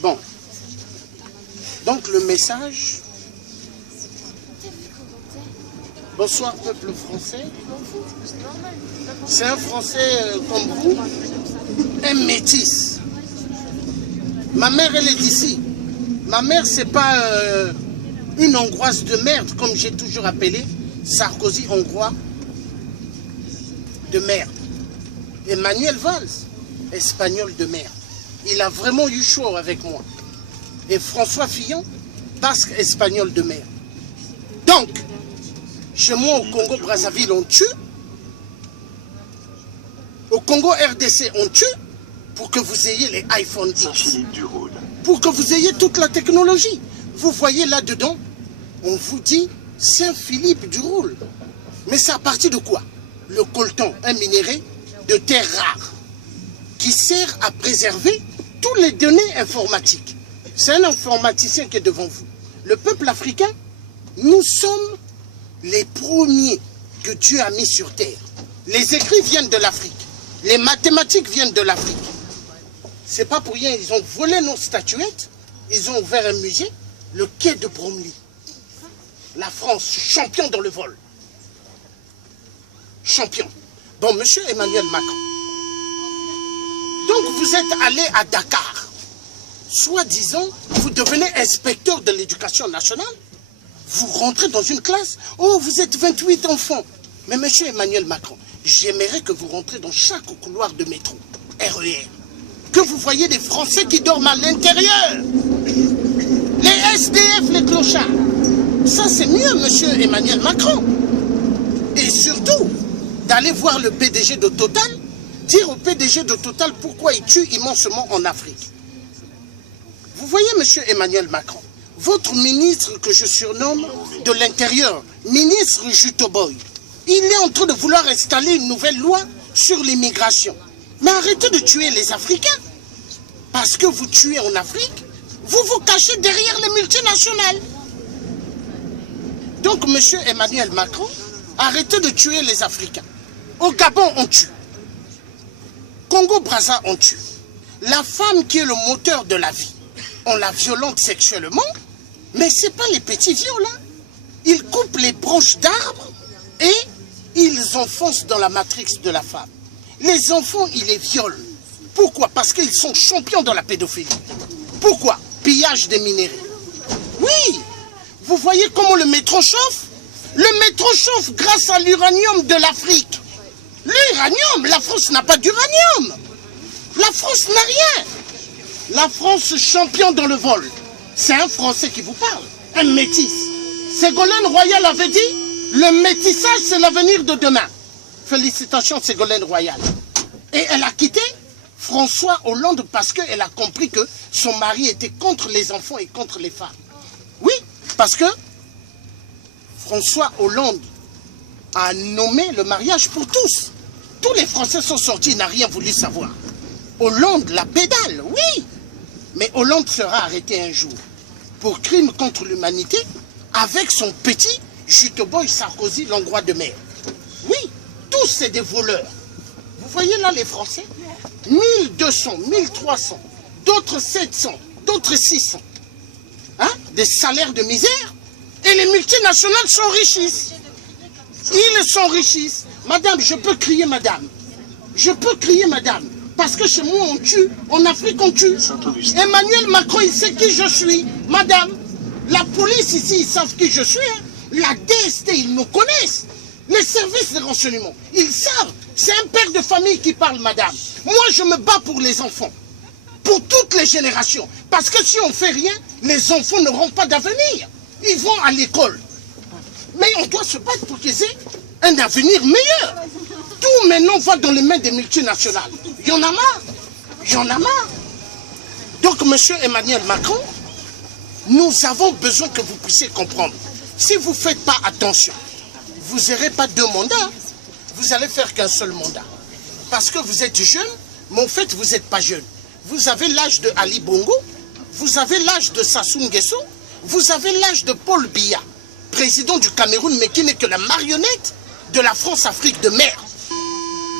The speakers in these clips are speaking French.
Bon. Donc le message... Bonsoir peuple français. C'est un Français comme vous, un métis. Ma mère, elle est d'ici. Ma mère, c'est pas une Hongroise de merde, comme j'ai toujours appelé Sarkozy hongrois de merde. Emmanuel Valls, espagnol de merde. Il a vraiment eu chaud avec moi. Et François Fillon, basque espagnol de merde. Donc, chez moi, au Congo-Brazzaville, on tue. Au Congo-RDC, on tue pour que vous ayez les iPhone X. Pour que vous ayez toute la technologie. Vous voyez là-dedans, on vous dit Saint-Philippe du Roule. Mais c'est à partir de quoi? Le coltan, un minerai de terre rare qui sert à préserver toutes les données informatiques. C'est un informaticien qui est devant vous. Le peuple africain, nous sommes les premiers que Dieu a mis sur terre. Les écrits viennent de l'Afrique. Les mathématiques viennent de l'Afrique. C'est pas pour rien, ils ont volé nos statuettes. Ils ont ouvert un musée, le quai de Bromley. La France, champion dans le vol. Champion. Bon, monsieur Emmanuel Macron. Donc vous êtes allé à Dakar. Soi-disant, vous devenez inspecteur de l'éducation nationale. Vous rentrez dans une classe, oh, vous êtes 28 enfants. Mais monsieur Emmanuel Macron, j'aimerais que vous rentrez dans chaque couloir de métro, RER, que vous voyez des Français qui dorment à l'intérieur. Les SDF, les clochards. Ça, c'est mieux, monsieur Emmanuel Macron. Et surtout, d'aller voir le PDG de Total, dire au PDG de Total pourquoi il tue immensément en Afrique. Vous voyez, monsieur Emmanuel Macron, votre ministre que je surnomme de l'Intérieur, ministre Jutoboy, il est en train de vouloir installer une nouvelle loi sur l'immigration. Mais arrêtez de tuer les Africains. Parce que vous tuez en Afrique, vous vous cachez derrière les multinationales. Donc, monsieur Emmanuel Macron, arrêtez de tuer les Africains. Au Gabon, on tue. Congo-Brazza, on tue. La femme qui est le moteur de la vie, on la violente sexuellement. Mais ce n'est pas les petits viols, hein. Ils coupent les branches d'arbres et ils enfoncent dans la matrix de la femme. Les enfants, ils les violent. Pourquoi? Parce qu'ils sont champions dans la pédophilie. Pourquoi? Pillage des minéraux. Oui. Vous voyez comment le métro chauffe? Le métro chauffe grâce à l'uranium de l'Afrique. L'uranium, la France n'a pas d'uranium. La France n'a rien. La France champion dans le vol. C'est un Français qui vous parle, un métis. Ségolène Royal avait dit, le métissage c'est l'avenir de demain. Félicitations Ségolène Royal. Et elle a quitté François Hollande parce qu'elle a compris que son mari était contre les enfants et contre les femmes. Oui, parce que François Hollande a nommé le mariage pour tous. Tous les Français sont sortis, il n'a rien voulu savoir. Hollande la pédale, oui. Mais Hollande sera arrêté un jour pour crime contre l'humanité avec son petit Jutoboy Sarkozy, l'Hongrois de mer. Oui, tous c'est des voleurs. Vous voyez là les Français, 1200, 1300, d'autres 700, d'autres 600. Hein? Des salaires de misère. Et les multinationales s'enrichissent. Ils s'enrichissent. Madame, je peux crier madame. Je peux crier madame. Parce que chez moi, on tue. En Afrique, on tue. Emmanuel Macron, il sait qui je suis. Madame, la police ici, ils savent qui je suis. Hein. La DST, ils nous connaissent. Les services de renseignement, ils savent. C'est un père de famille qui parle, madame. Moi, je me bats pour les enfants. Pour toutes les générations. Parce que si on ne fait rien, les enfants n'auront pas d'avenir. Ils vont à l'école. Mais on doit se battre pour qu'ils aient un avenir meilleur. Tout maintenant va dans les mains des multinationales. Il y en a marre. Il y en a marre. Donc, monsieur Emmanuel Macron, nous avons besoin que vous puissiez comprendre. Si vous ne faites pas attention, vous n'aurez pas 2 mandats. Vous allez faire qu'un seul mandat. Parce que vous êtes jeune, mais en fait, vous n'êtes pas jeune. Vous avez l'âge de Ali Bongo, vous avez l'âge de Sassou Nguesso, vous avez l'âge de Paul Biya, président du Cameroun, mais qui n'est que la marionnette de la France-Afrique de mer.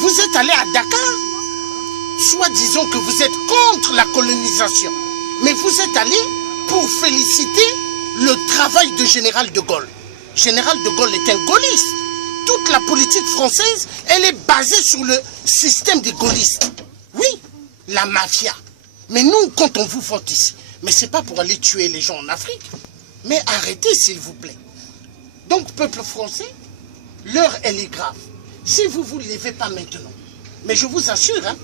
Vous êtes allé à Dakar, soit disant que vous êtes contre la colonisation. Mais vous êtes allé pour féliciter le travail de Général de Gaulle. Général de Gaulle est un gaulliste. Toute la politique française, elle est basée sur le système des gaullistes. Oui, la mafia. Mais nous, quand on vous vote ici, mais c'est pas pour aller tuer les gens en Afrique. Mais arrêtez, s'il vous plaît. Donc, peuple français, l'heure, elle est grave. Si vous ne vous levez pas maintenant, mais je vous assure, hein,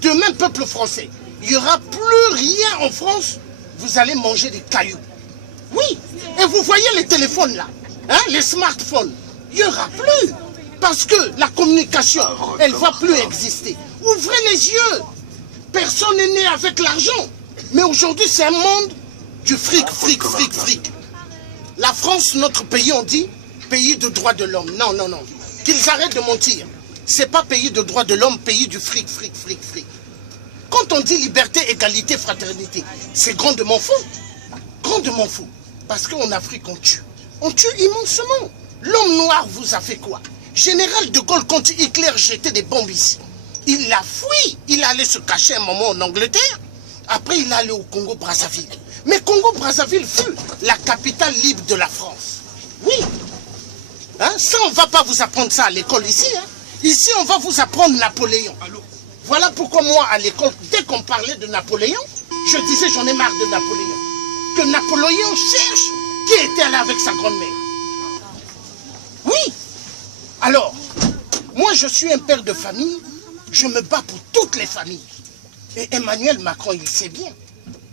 demain, peuple français, il n'y aura plus rien en France, vous allez manger des cailloux. Oui, et vous voyez les téléphones là, hein, les smartphones, il n'y aura plus. Parce que la communication, elle ne va plus exister. Ouvrez les yeux. Personne n'est né avec l'argent. Mais aujourd'hui, c'est un monde du fric, fric, fric, fric. La France, notre pays, on dit pays de droits de l'homme. Non, non, non. Qu'ils arrêtent de mentir. C'est pas pays de droits de l'homme, pays du fric, fric, fric, fric. Quand on dit liberté, égalité, fraternité, c'est grandement faux. Grandement faux. Parce qu'en Afrique, on tue. On tue immensement. L'homme noir vous a fait quoi? Général de Gaulle, quand Hitler jetait des bombes ici, il a fui. Il allait se cacher un moment en Angleterre. Après, il allait au Congo-Brazzaville. Mais Congo-Brazzaville fut la capitale libre de la France. Oui. Hein? Ça, on ne va pas vous apprendre ça à l'école ici. Hein? Ici, on va vous apprendre Napoléon. Voilà pourquoi moi, à l'école, dès qu'on parlait de Napoléon, je disais, j'en ai marre de Napoléon. Que Napoléon cherche qui était allé avec sa grand-mère. Oui. Alors, moi, je suis un père de famille. Je me bats pour toutes les familles. Et Emmanuel Macron, il sait bien.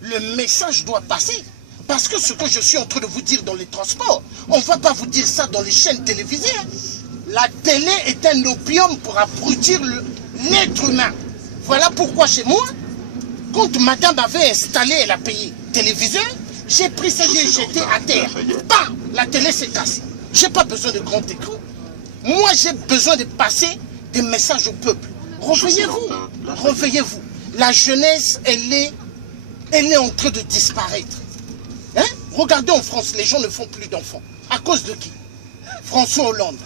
Le message doit passer. Parce que ce que je suis en train de vous dire dans les transports, on ne va pas vous dire ça dans les chaînes télévisées. La télé est un opium pour abrutir l'être humain. Voilà pourquoi chez moi, quand madame avait installé, elle a payé téléviseur, j'ai pris ça, j'ai jeté à terre. Bam, la télé s'est cassée. Je n'ai pas besoin de grand écran. Moi, j'ai besoin de passer des messages au peuple. Réveillez-vous, réveillez-vous. La jeunesse, elle est en train de disparaître. Hein? Regardez en France, les gens ne font plus d'enfants. À cause de qui? François Hollande.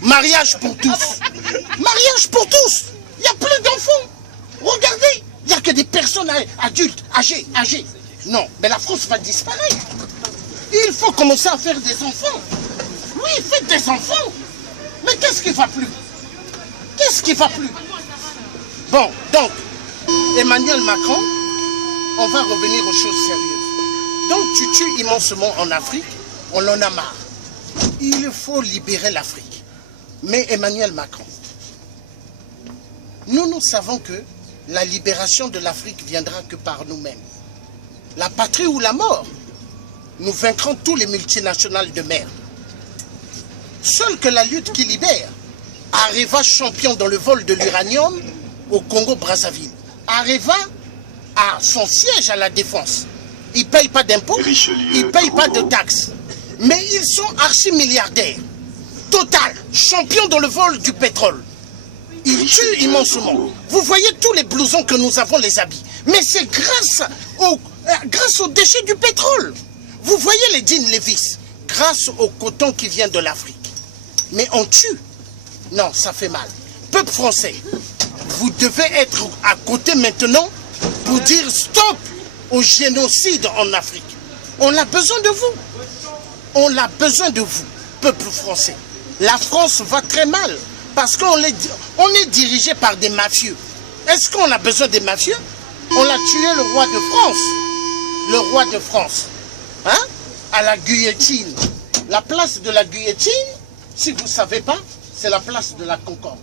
Mariage pour tous. Mariage pour tous. Il n'y a plus d'enfants. Regardez, il n'y a que des personnes adultes, âgées. Non, mais la France va disparaître. Il faut commencer à faire des enfants. Oui, faites des enfants. Mais qu'est-ce qui ne va plus? Qu'est-ce qui ne va plus? Bon, donc, Emmanuel Macron, on va revenir aux choses sérieuses. Donc, tu tues immensement en Afrique, on en a marre. Il faut libérer l'Afrique. Mais Emmanuel Macron, nous savons que la libération de l'Afrique viendra que par nous-mêmes. La patrie ou la mort, nous vaincrons tous les multinationales de mer. Seule que la lutte qui libère, Areva champion dans le vol de l'uranium au Congo-Brazzaville. Areva a son siège à la défense. Ils ne payent pas d'impôts, ils ne payent pas de taxes. Mais ils sont archi-milliardaires. Total, champion dans le vol du pétrole. Ils tuent immensement. Vous voyez tous les blousons que nous avons, les habits. Mais c'est grâce aux déchets du pétrole. Vous voyez les jeans Levi's, grâce au coton qui vient de l'Afrique. Mais on tue. Non, ça fait mal. Peuple français, vous devez être à côté maintenant pour dire stop au génocide en Afrique. On a besoin de vous. On a besoin de vous, peuple français. La France va très mal parce qu'on est dirigé par des mafieux. Est-ce qu'on a besoin des mafieux? On a tué le roi de France. Le roi de France. Hein? À la guillotine. La place de la guillotine, si vous ne savez pas, c'est la place de la Concorde.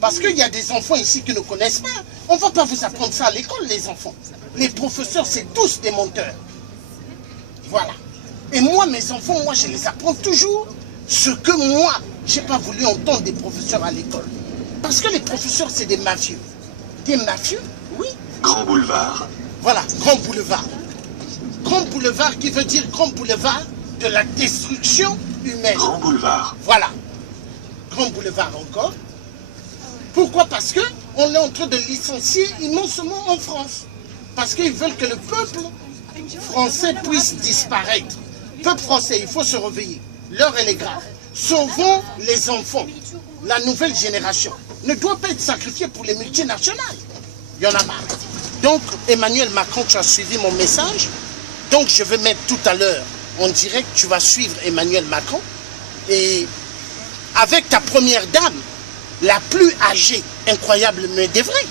Parce qu'il y a des enfants ici qui ne connaissent pas. On ne va pas vous apprendre ça à l'école, les enfants. Les professeurs, c'est tous des menteurs. Voilà. Et moi, mes enfants, moi, je les apprends toujours ce que moi, je n'ai pas voulu entendre des professeurs à l'école. Parce que les professeurs, c'est des mafieux. Des mafieux, oui. Grand boulevard. Voilà, grand boulevard. Grand boulevard qui veut dire grand boulevard de la destruction humaine. Grand boulevard. Voilà. Grand boulevard encore. Pourquoi? Parce qu'on est en train de licencier immensement en France. Parce qu'ils veulent que le peuple français puisse disparaître. Peuple français, il faut se réveiller. L'heure, elle est grave. Sauvons les enfants. La nouvelle génération ne doit pas être sacrifiée pour les multinationales. Il y en a marre. Donc, Emmanuel Macron, tu as suivi mon message. Donc, je vais mettre tout à l'heure en direct, tu vas suivre Emmanuel Macron. Et avec ta première dame, la plus âgée, incroyable, mais des vrais.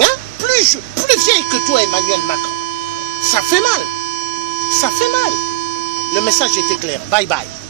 Hein? Plus vieille que toi, Emmanuel Macron. Ça fait mal. Ça fait mal. Le message était clair. Bye bye.